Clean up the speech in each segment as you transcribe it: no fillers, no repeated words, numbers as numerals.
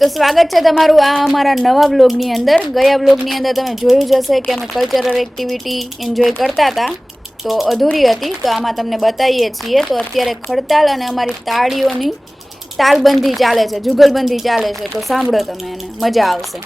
તો સ્વાગત છે તમારું આ અમારા નવા વ્લોગની અંદર. ગયા વ્લોગની અંદર તમે જોયું જ હશે કે અમે કલ્ચરલ એક્ટિવિટી એન્જોય કરતા હતા, તો અધૂરી હતી, તો આમાં તમને બતાવીએ છીએ. તો અત્યારે ખડતાલ અને અમારી તાળીઓની તાલબંધી ચાલે છે, જુગલબંધી ચાલે છે. તો સાંભળો તમે, એને મજા આવશે.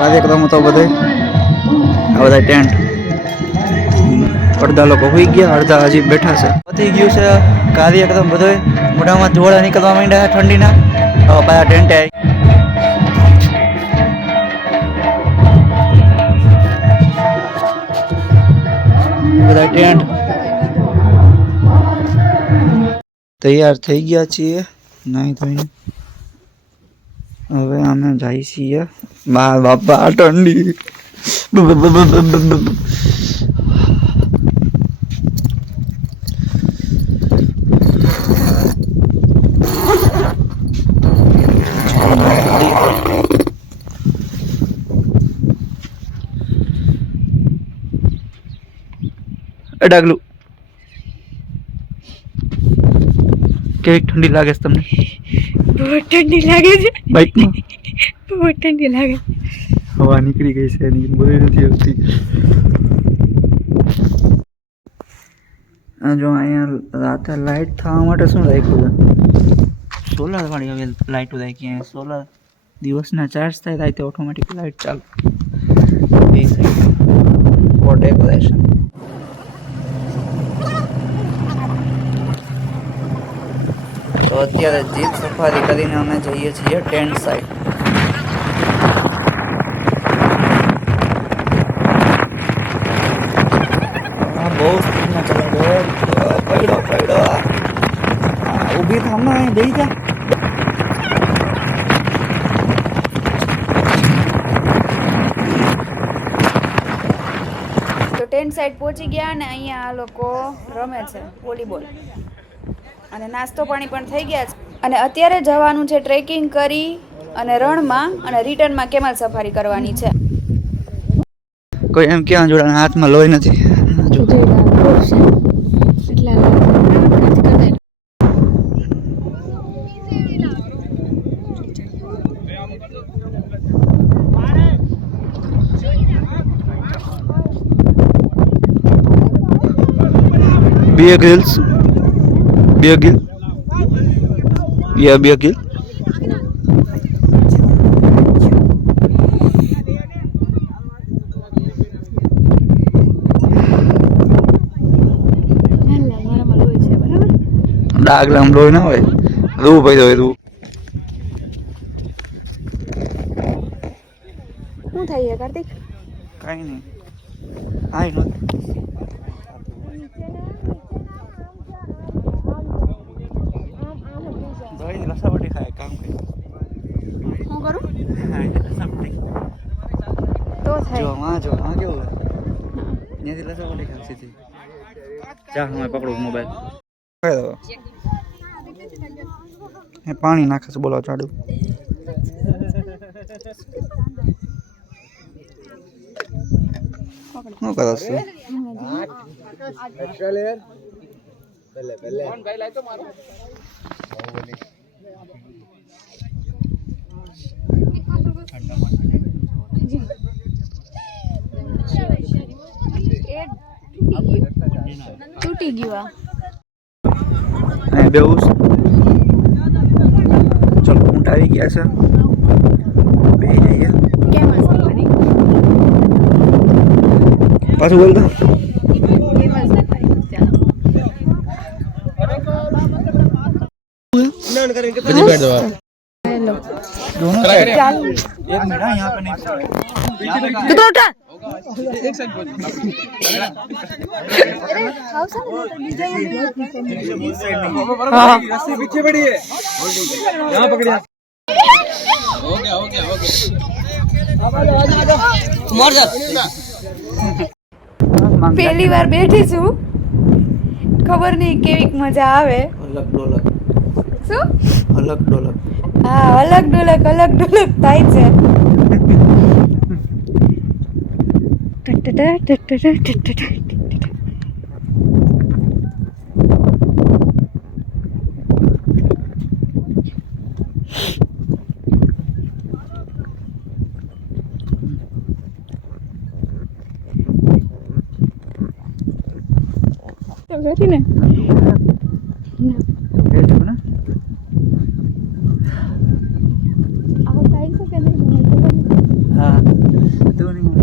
કાર્યક્રમ હતો બધે. આ બધા ટેન્ટ, અડધા લોકો હોઈ ગયા, અડધા હજી બેઠા છે. પતી ગયું છે કાર્યક્રમ બધો. મોઢામાં ધોળા નીકળવા માંડ્યા ઠંડીના. હવે પાછા ટેન્ટે બધા ટેન્ટ તૈયાર થઈ ગયા છીએ નાઈ ધોઈને. હવે અમે જઈએ છીએ બહાર. બાપા ઠંડી. ડાગલું કેવી ઠંડી લાગે છે તમને? બહુ ઠંડી લાગે છે બાઇકમાં. બહુ ઠંડી લાગે. હવા નીકળી ગઈ છે એની બોલી નથી આવતી. જો અહીંયા રાતે લાઇટ થવા માટે શું રાખ્યું છે? સોલાર વાળી હવે લાઇટો રાખી. સોલાર દિવસના ચાર્જ થાય રાતે ઓટોમેટિક લાઇટ ચાલુ એ ફોર ડેકોરેશન. તો અત્યારે જીપ સફારી કરીને અમે જઈએ છીએ ટેન્ટ સાઈડ. બહુ સ્પીડમાં ચલાવો. પડ્યો ઊભી થામમાં અહીં બેસી જા. તો ટેન્ટ સાઈડ પહોંચી ગયા ને અહીંયા આ લોકો રમે છે વોલીબોલ, અને નાસ્તો પાણી પણ થઈ ગયા છે. અને અત્યારે જવાનું છે ટ્રેકિંગ કરી અને રણમાં, અને રિટર્નમાં કેમલ સફારી કરવાની છે. કોઈ એમ ક્યાં જોડાના હાથમાં લોહી નથી. Bear Grylls. Bear Grill. Yeah, Bear Grill. ડાગલા લોહી ના હોય, રૂ ભાઈ હોય રૂ. શું થાય કાર્તિક? કઈ નહીં. આઈ નો લસાવટી ખાય કામ કરે શું કરું હા લસાવટી તો થાય જો હા કેવું ત્યાંથી લસાવટી ખાય સીધી જા હું પકડું મોબાઈલ પાણી નાખે છે બોલો ચાડું શું કરો છો તૂટી ગયું બે ચલો ઊંટ આવી ગયા છે બે જઈએ કેમ હશે મારી પાછું બોલતો बड़ी बैठ दो हेलो दोनों साइड एक मिनट हाँ यहाँ पे नहीं कितना उठा एक साइड बोल रस्सी पीछे पड़ी है यहाँ पकड़िए हो गया मार जा પહેલી વાર બેઠી છું ખબર નહીં કેવીક મજા આવે अलग डोलक શું अलग डोलक હા અલગ ડોલક થાય છે તો કરીને આવું થાય છે કે નહીં મને ખબર નહીં. हाँ तो नहीं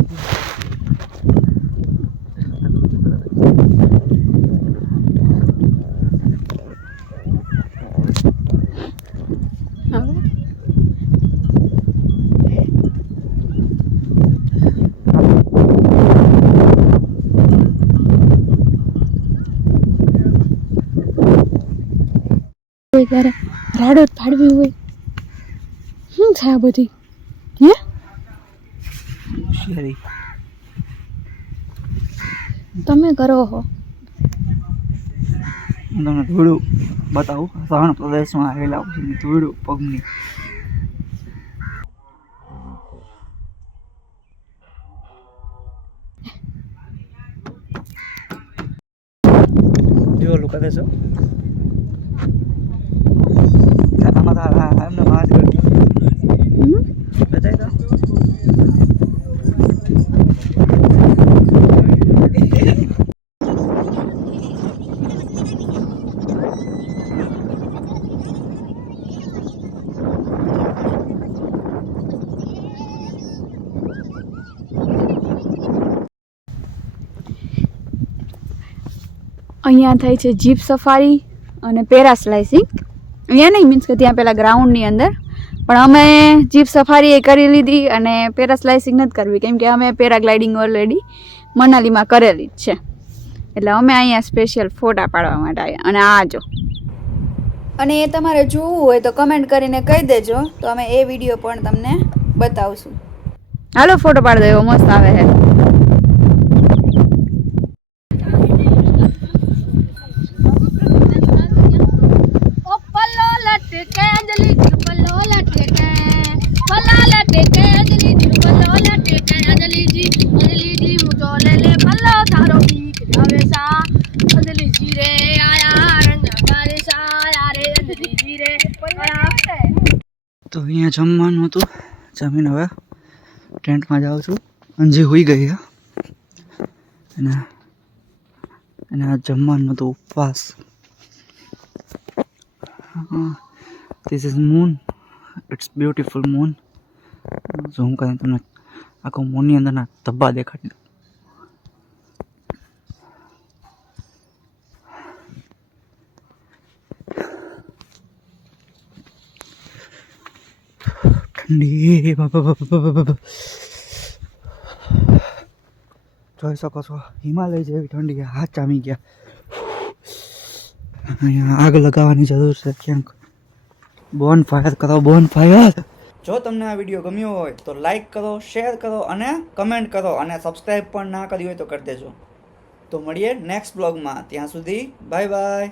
કોઈ તારે રાડો પાડવી હોય શું છે આ બધી હે શેરી તમે કરો હો હું તમને થોડું બતાવું સહન પ્રદેશમાં આવેલા છે થોડું પગની જો લોકો દેશો એમને વાત કરતી બતાવી દો અહીંયા થાય છે જીપ સફારી અને પેરાસ્લાઇસિંગ અહીંયા નહીં મીન્સ કે ત્યાં પેલા ગ્રાઉન્ડની અંદર પણ અમે જીપ સફારી એ કરી લીધી અને પેરાસ્લાઇસિંગ નથી કરવી કેમ કે અમે પેરાગ્લાઇડિંગ ઓલરેડી મનાલીમાં કરેલી જ છે એટલે અમે અહીંયા સ્પેશિયલ ફોટા પાડવા માટે આવ્યા અને આ જો અને એ તમારે જોવું હોય તો કમેન્ટ કરીને કહી દેજો તો અમે એ વિડીયો પણ તમને બતાવશું હાલો ફોટો પાડી દો એવો મસ્ત આવે છે તો અહીંયા જમવાનું હતું જમીન હવે ટેન્ટમાં જાઉં છું અંજી હોઈ ગઈ અને આ જમવાનું હતું ઉપવાસ this is moon it's beautiful moon જો હું કહું તમને આખો મૂનની અંદરના ધબ્બા દેખાડી દઉં ઠંડી જોઈ શકો છો હિમાલય જેવી ઠંડી હાથ જામી ગયા અહીંયા આગ લગાવવાની જરૂર છે ક્યાંક બોન ફાયર કરો, બોન ફાયર. જો તમને આ વિડીયો ગમ્યો હોય તો લાઈક કરો, શેર કરો અને કમેન્ટ કરો, અને સબસ્ક્રાઈબ પણ ના કરી હોય તો કરી દેજો. તો મળીએ નેક્સ્ટ બ્લોગમાં. ત્યાં સુધી બાય બાય.